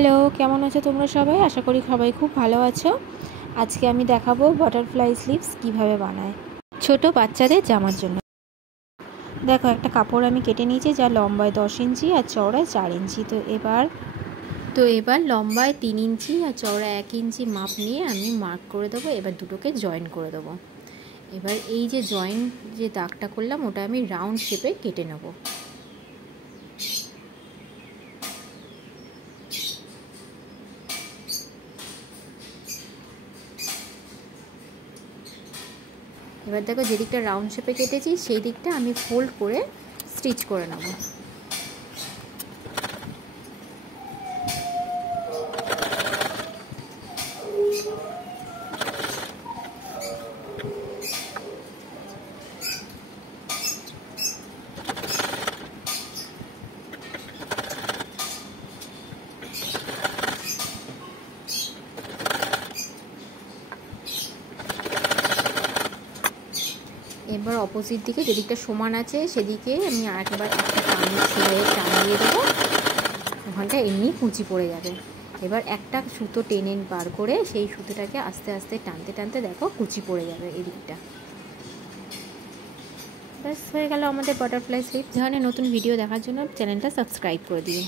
Hello, কেমন আছো তোমরা সবাই? আশা করি সবাই খুব ভালো আছো। আজকে আমি দেখাবো বাটারফ্লাই স্লিভস কিভাবে বানায় ছোট বাচ্চাদের জামার জন্য। দেখো, একটা কাপড় আমি কেটে নিয়েছি যা লম্বায় 10 ইঞ্চি আর চওড়ায় 4 ইঞ্চি। তো এবার লম্বায় 3 ইঞ্চি আর চওড়ায় 1 ইঞ্চি মাপ নিয়ে আমি মার্ক করে দেবো। এবার দুটোকে জয়েন করে দেবো। এবার এই যে জয়েন যে দাগটা করলাম ওটা আমি রাউন্ড শেপে কেটে নেবো। এবার দেখো, যে দিকটা রাউন্ড শেপে কেটেছি সেই দিকটা আমি ফোল্ড করে স্টিচ করে নেব। এবার অপোজিট দিকে যেদিকটা সমান আছে সেদিকে আমি আরেকবার একটা সেলাইয়ের টান দিয়ে দেবো। ওখানটা এমনি কুঁচি পড়ে যাবে। এবার একটা সুতো টেনে বার করে সেই সুতোটাকে আস্তে আস্তে টানতে টানতে দেখো কুচি পড়ে যাবে এই দিকটা। ব্যাস হয়ে গেল আমাদের বাটারফ্লাই স্লিভ। ধরনের নতুন ভিডিও দেখার জন্য চ্যানেলটা সাবস্ক্রাইব করে দিও।